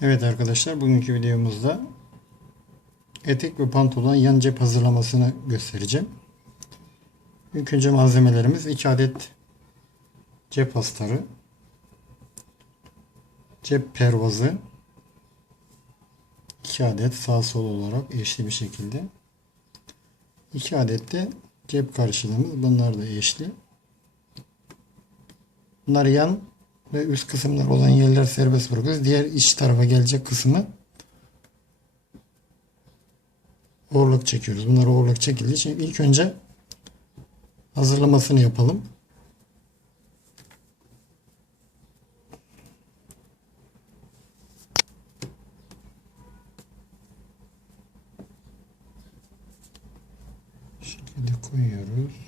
Evet arkadaşlar bugünkü videomuzda etek ve pantolon yan cep hazırlamasını göstereceğim. İlk önce malzemelerimiz 2 adet cep astarı, cep pervazı, 2 adet sağ sol olarak eşli bir şekilde, 2 adet de cep karşılığımız bunlar da eşli. Bunlar yan ve üst kısımlar olan yerler serbest bırakıyoruz. Diğer iç tarafa gelecek kısmı overlock çekiyoruz. Bunlar overlock çekildiği için ilk önce hazırlamasını yapalım. Bu şekilde koyuyoruz.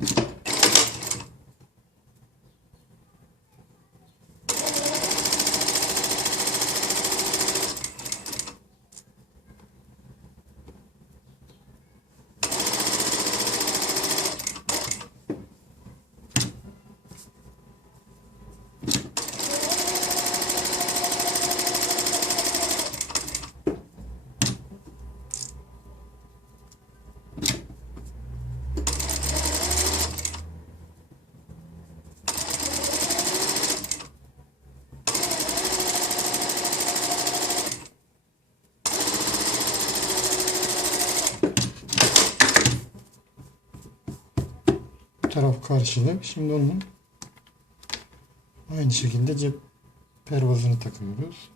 Bu taraf karşılık. Şimdi onun aynı şekilde cep pervazını takıyoruz.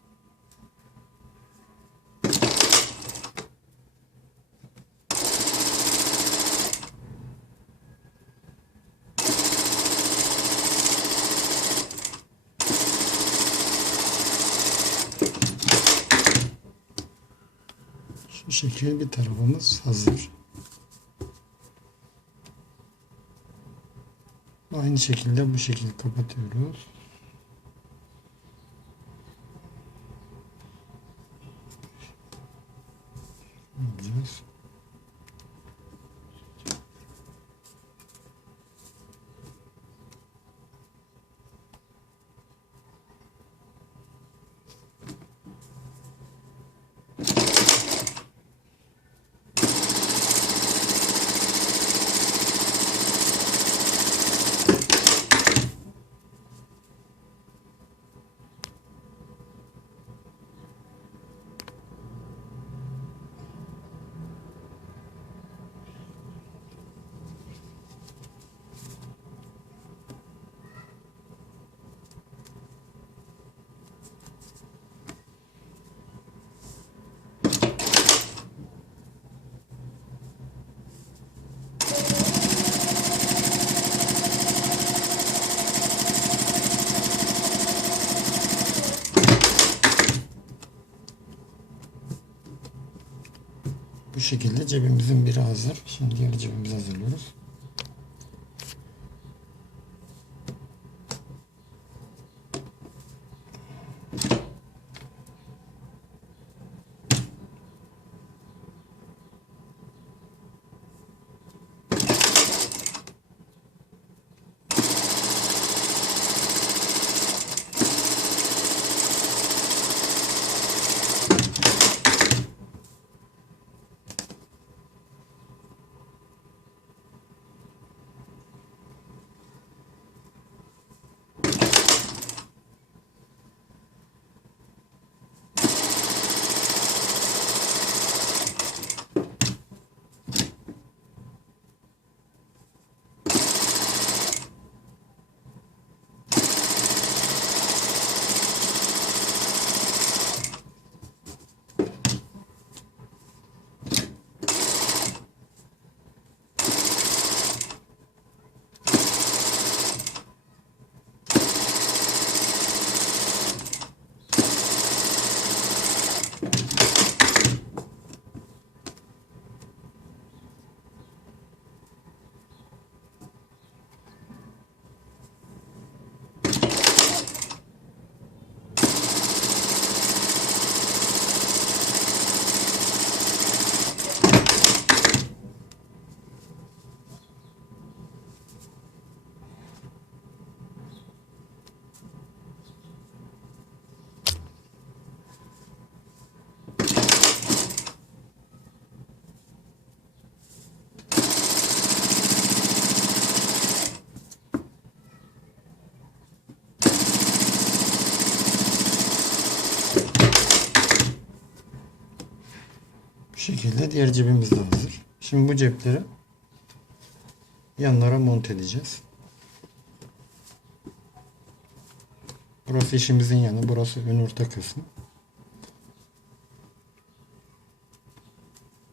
Şu şekilde bir tarafımız hazır. Aynı şekilde bu şekilde kapatıyoruz. Bu şekilde cebimizin biri hazır. Şimdi diğer cebimizi hazırlıyoruz. Şekilde diğer cebimiz de hazır. Şimdi bu cepleri yanlara monte edeceğiz. Burası işimizin yanı, burası ön orta kısmı.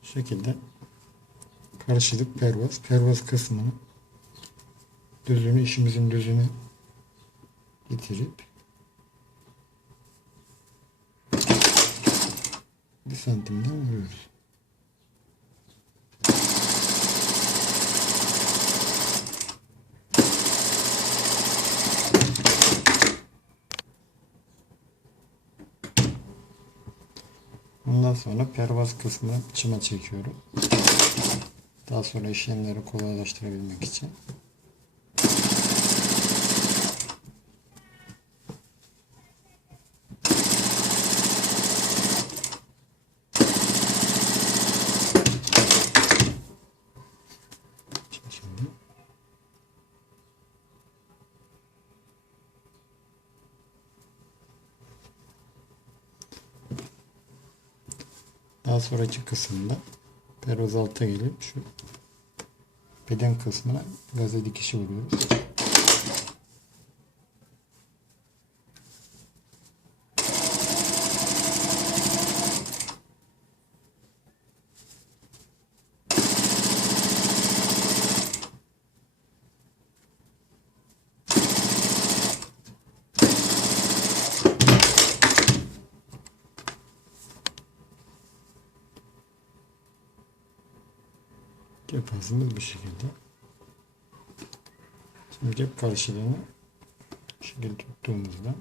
Şu şekilde karşılık pervaz. Pervaz kısmını düzünü işimizin düzünü getirip bir santimden vuruyoruz. Sonra pervaz kısmı çıma çekiyorum. Daha sonra işlemleri kolaylaştırabilmek için. Şimdi Daha sonraki kısımda pervaz alta gelip şu beden kısmına gaza dikişi vuruyoruz. Cep ağzımız bu şekilde. Şimdi cep karşılığını şu şekilde tuttuğumuzda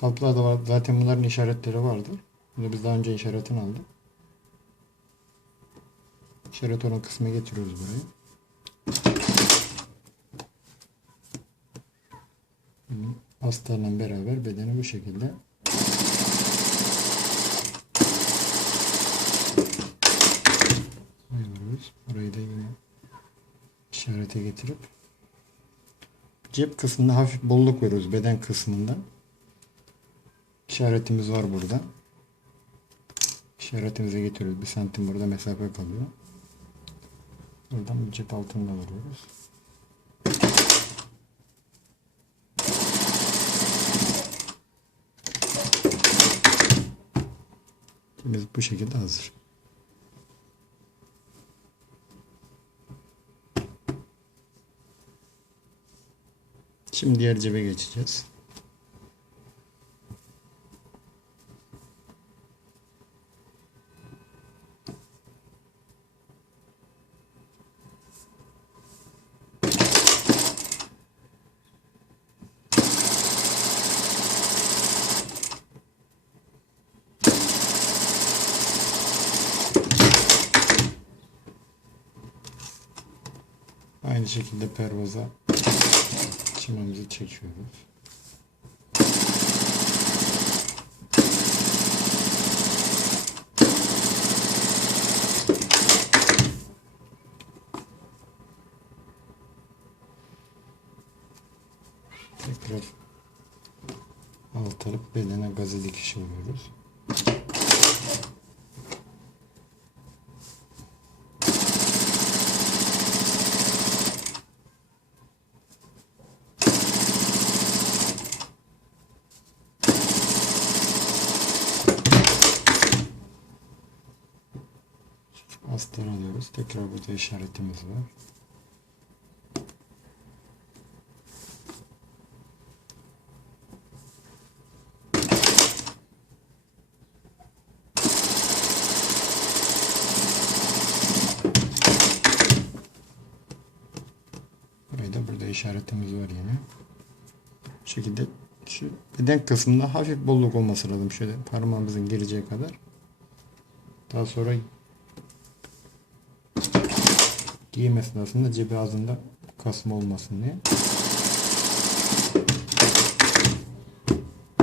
kalplarda var. Zaten bunların işaretleri vardır. Bunu biz daha önce işaretini aldık. İşaret olan kısmı getiriyoruz buraya. Astarla beraber bedeni bu şekilde koyuyoruz. Burayı da yine işarete getirip cep kısmında hafif bolluk veriyoruz beden kısmında. İşaretimiz var burada. İşaretimize getiriyoruz. Bir santim burada mesafe kalıyor. Buradan bir cep altında vuruyoruz. Biz bu şekilde hazır. Şimdi diğer cebe geçeceğiz. Aynı şekilde pervaza çimimizi çekiyoruz. Tekrar alt alıp bedene gazı dikişi vuruyoruz. Astar alıyoruz. Tekrar burada işaretimiz var. Burayı da burada işaretimiz var yine. Bu şekilde şu beden kısmında hafif bolluk olması lazım. Şöyle parmağımızın gireceği kadar. Daha sonra giyim esnasında cebi ağzında kasma olmasın diye.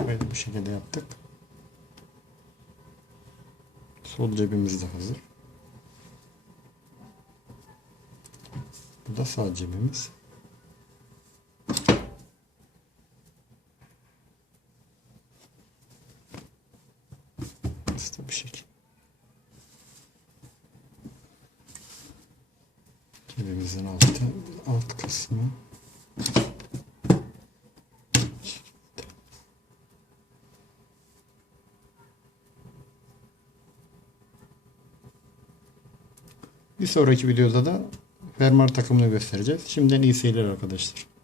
Evet bu şekilde yaptık. Sol cebimiz de hazır. Bu da sağ cebimiz. İşte bu şekilde. Cebimizin altı, alt kısmı. Bir sonraki videoda da fermuar takımını göstereceğiz. Şimdiden iyi seyirler arkadaşlar.